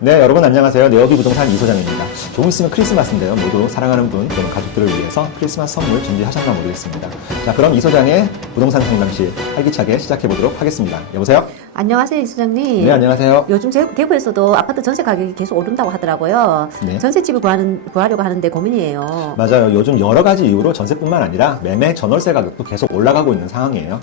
네, 여러분 안녕하세요. 네어비 부동산 이소장입니다. 조금 있으면 크리스마스인데요. 모두 사랑하는 분 또는 가족들을 위해서 크리스마스 선물 준비하셨나 모르겠습니다. 자, 그럼 이소장의 부동산 상담실 활기차게 시작해 보도록 하겠습니다. 여보세요? 안녕하세요, 이수장님. 네, 안녕하세요. 요즘 대구에서도 아파트 전세 가격이 계속 오른다고 하더라고요. 네. 전세집을 구하려고 하는데 고민이에요. 맞아요. 요즘 여러 가지 이유로 전세뿐만 아니라 매매 전월세 가격도 계속 올라가고 있는 상황이에요.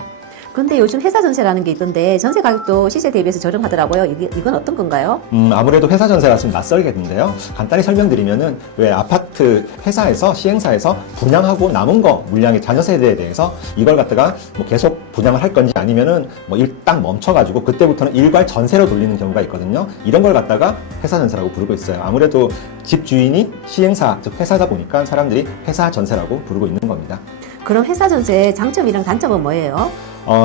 근데 요즘 회사 전세라는 게 있던데 전세 가격도 시세 대비해서 저렴하더라고요. 이건 어떤 건가요? 아무래도 회사 전세라 좀 낯설겠는데요. 간단히 설명드리면은 왜 아파트 회사에서 시행사에서 분양하고 남은 거 물량의 자녀 세대에 대해서 이걸 갖다가 뭐 계속 분양을 할 건지 아니면은 뭐 딱 멈춰가지고 그때부터는 일괄 전세로 돌리는 경우가 있거든요. 이런 걸 갖다가 회사 전세라고 부르고 있어요. 아무래도 집 주인이 시행사 즉 회사다 보니까 사람들이 회사 전세라고 부르고 있는 겁니다. 그럼 회사 전세 장점이랑 단점은 뭐예요?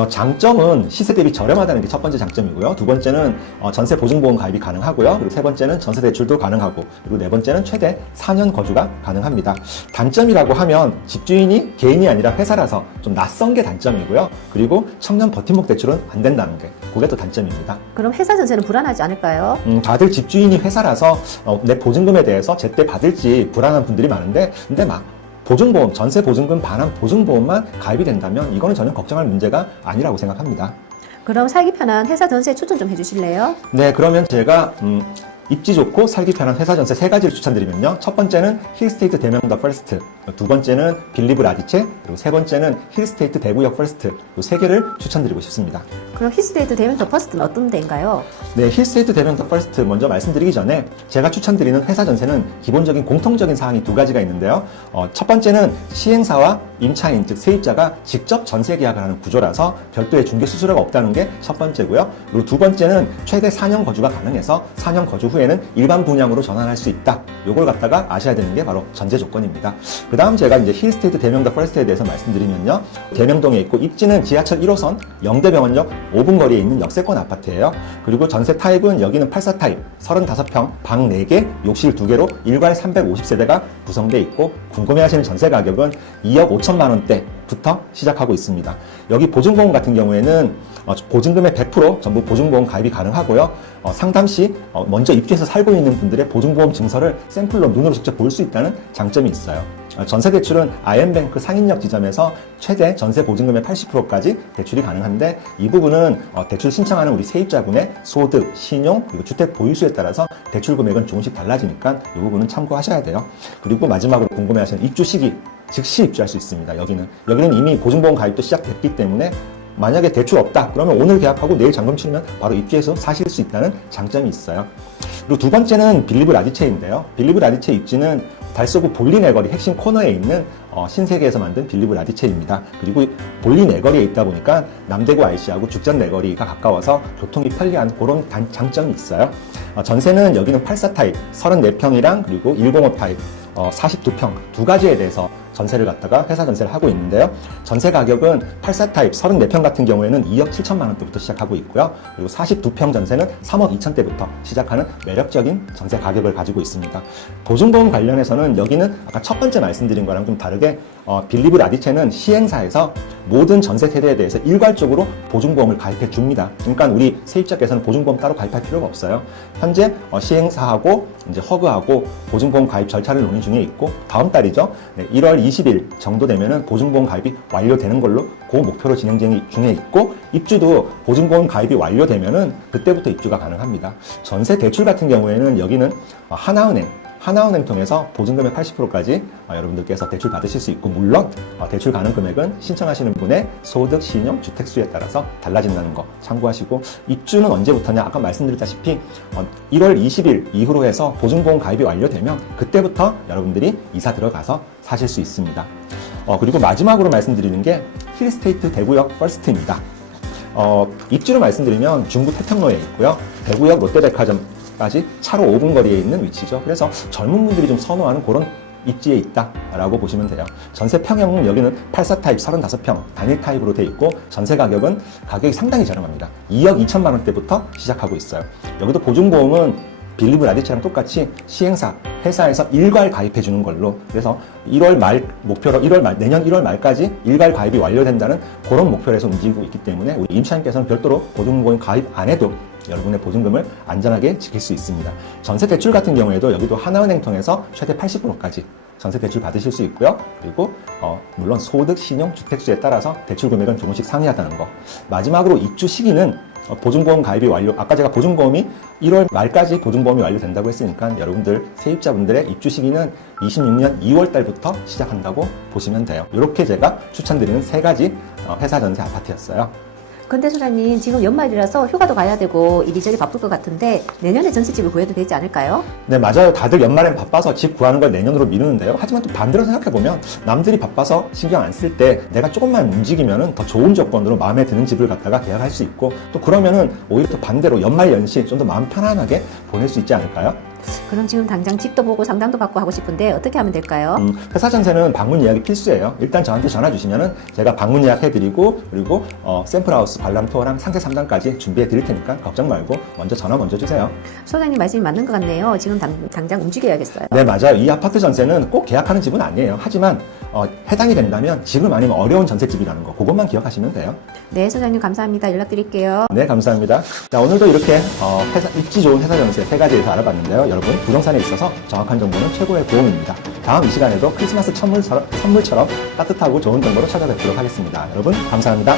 장점은 시세 대비 저렴하다는 게 첫 번째 장점이고요. 두 번째는 전세 보증보험 가입이 가능하고요. 그리고 세 번째는 전세 대출도 가능하고, 그리고 네 번째는 최대 4년 거주가 가능합니다. 단점이라고 하면 집주인이 개인이 아니라 회사라서 좀 낯선 게 단점이고요. 그리고 청년 버팀목 대출은 안 된다는 게 그게 또 단점입니다. 그럼 회사 전세는 불안하지 않을까요? 다들 집주인이 회사라서 내 보증금에 대해서 제때 받을지 불안한 분들이 많은데, 근데 보증보험, 전세 보증금 반환 보증보험만 가입이 된다면 이거는 전혀 걱정할 문제가 아니라고 생각합니다. 그럼 살기 편한 회사 전세 추천 좀 해주실래요? 네, 그러면 제가 입지 좋고 살기 편한 회사 전세 세 가지를 추천드리면요. 첫 번째는 힐스테이트 대명 더 퍼스트, 두 번째는 빌리브 라디체, 그리고 세 번째는 힐스테이트 대구역 퍼스트, 이 세 개를 추천드리고 싶습니다. 그럼 힐스테이트 대명 더 퍼스트는 어떤 데인가요? 네, 힐스테이트 대명 더 퍼스트 먼저 말씀드리기 전에 제가 추천드리는 회사 전세는 기본적인 공통적인 사항이 두 가지가 있는데요. 첫 번째는 시행사와 임차인, 즉 세입자가 직접 전세 계약을 하는 구조라서 별도의 중개 수수료가 없다는 게 첫 번째고요. 그리고 두 번째는 최대 4년 거주가 가능해서 4년 거주 후에는 일반 분양으로 전환할 수 있다. 요걸 갖다가 아셔야 되는 게 바로 전제 조건입니다. 그 다음 제가 이제 힐스테이트 대명 더 퍼스트에 대해서 말씀드리면요. 대명동에 있고 입지는 지하철 1호선 영대병원역 5분 거리에 있는 역세권 아파트예요. 그리고 전세 타입은 여기는 84 타입, 35평, 방 4개, 욕실 2개로 일괄 350세대가 구성되어 있고, 궁금해하시는 전세 가격은 2억 5천만 원대부터 시작하고 있습니다. 여기 보증보험 같은 경우에는 보증금의 100% 전부 보증보험 가입이 가능하고요. 상담 시 먼저 입주해서 살고 있는 분들의 보증보험 증서를 샘플로 눈으로 직접 볼 수 있다는 장점이 있어요. 전세대출은 아이엠뱅크 상인역 지점에서 최대 전세 보증금의 80%까지 대출이 가능한데, 이 부분은 대출 신청하는 우리 세입자분의 소득, 신용, 그리고 주택 보유수에 따라서 대출 금액은 조금씩 달라지니까 이 부분은 참고하셔야 돼요. 그리고 마지막으로 궁금해하시는 입주 시기, 즉시 입주할 수 있습니다. 여기는 이미 보증보험 가입도 시작됐기 때문에 만약에 대출 없다 그러면 오늘 계약하고 내일 잔금 치르면 바로 입주해서 사실 수 있다는 장점이 있어요. 그리고 두 번째는 빌리브 라디체인데요. 빌리브 라디체 입지는 달서구 볼리내거리 핵심 코너에 있는 신세계에서 만든 빌리브 라디체입니다. 그리고 볼리내거리에 있다 보니까 남대구 IC하고 죽전 내거리가 가까워서 교통이 편리한 그런 장점이 있어요. 전세는 여기는 84 타입 34평이랑 그리고 105 타입 42평 두 가지에 대해서 전세를 갖다가 회사 전세를 하고 있는데요. 전세 가격은 84 타입 34평 같은 경우에는 2억 7천만 원대부터 시작하고 있고요. 그리고 42평 전세는 3억 2천대부터 시작하는 매력적인 전세 가격을 가지고 있습니다. 보증보험 관련해서는 여기는 아까 첫 번째 말씀드린 거랑 좀 다르게 빌리브 라디체는 시행사에서 모든 전세 세대에 대해서 일괄적으로 보증보험을 가입해 줍니다. 그러니까 우리 세입자께서는 보증보험 따로 가입할 필요가 없어요. 현재 시행사하고 이제 허그하고 보증보험 가입 절차를 논의 중에 있고, 다음 달이죠. 1월 20일 정도 되면은 보증보험 가입이 완료되는 걸로 그 목표로 진행 중에 있고, 입주도 보증보험 가입이 완료되면은 그때부터 입주가 가능합니다. 전세 대출 같은 경우에는 여기는 하나은행 통해서 보증금의 80%까지 여러분들께서 대출 받으실 수 있고, 물론 대출 가능 금액은 신청하시는 분의 소득, 신용, 주택수에 따라서 달라진다는 거 참고하시고, 입주는 언제부터냐? 아까 말씀드렸다시피 1월 20일 이후로 해서 보증보험 가입이 완료되면 그때부터 여러분들이 이사 들어가서 사실 수 있습니다. 그리고 마지막으로 말씀드리는 게 힐스테이트 대구역 퍼스트입니다. 입지로 말씀드리면 중구 태평로에 있고요. 대구역 롯데백화점 까지 차로 5분 거리에 있는 위치죠. 그래서 젊은 분들이 좀 선호하는 그런 입지에 있다라고 보시면 돼요. 전세 평형은 여기는 84 타입 35평 단일 타입으로 돼 있고, 전세 가격이 상당히 저렴합니다. 2억 2천만 원대부터 시작하고 있어요. 여기도 보증보험은 빌리브 라디체랑 똑같이 시행사 회사에서 일괄 가입해 주는 걸로, 그래서 1월 말 목표로 내년 1월 말까지 일괄 가입이 완료된다는 그런 목표로 해서 움직이고 있기 때문에 우리 임차인께서는 별도로 보증금을 가입 안 해도 여러분의 보증금을 안전하게 지킬 수 있습니다. 전세 대출 같은 경우에도 여기도 하나은행 통해서 최대 80%까지 전세 대출 받으실 수 있고요. 그리고 물론 소득, 신용, 주택수에 따라서 대출 금액은 조금씩 상이하다는 거. 마지막으로 입주 시기는 보증보험 가입이 완료, 아까 제가 보증보험이 1월 말까지 보증보험이 완료된다고 했으니까 여러분들 세입자분들의 입주 시기는 26년 2월 달부터 시작한다고 보시면 돼요. 이렇게 제가 추천드리는 3가지 회사 전세 아파트였어요. 근데 소장님, 지금 연말이라서 휴가도 가야 되고 이리저리 바쁠 것 같은데 내년에 전셋집을 구해도 되지 않을까요? 네, 맞아요. 다들 연말엔 바빠서 집 구하는 걸 내년으로 미루는데요. 하지만 또 반대로 생각해보면 남들이 바빠서 신경 안 쓸 때 내가 조금만 움직이면은 더 좋은 조건으로 마음에 드는 집을 갖다가 계약할 수 있고, 또 그러면은 오히려 또 반대로 연말 연시 좀 더 마음 편안하게 보낼 수 있지 않을까요? 그럼 지금 당장 집도 보고 상담도 받고 하고 싶은데 어떻게 하면 될까요? 회사 전세는 방문 예약이 필수예요. 일단 저한테 전화 주시면은 제가 방문 예약해드리고, 그리고 샘플하우스 관람 투어랑 상세 상담까지 준비해 드릴 테니까 걱정 말고 전화 먼저 주세요. 소장님 말씀이 맞는 것 같네요. 지금 당장 움직여야겠어요. 네, 맞아요. 이 아파트 전세는 꼭 계약하는 집은 아니에요. 하지만 해당이 된다면 지금 아니면 어려운 전세집이라는 거, 그것만 기억하시면 돼요. 네, 소장님 감사합니다. 연락드릴게요. 네, 감사합니다. 자, 오늘도 이렇게 입지 좋은 회사 전세 3가지에서 알아봤는데요. 여러분, 부동산에 있어서 정확한 정보는 최고의 보험입니다. 다음 이 시간에도 크리스마스 선물처럼 따뜻하고 좋은 정보로 찾아뵙도록 하겠습니다. 여러분, 감사합니다.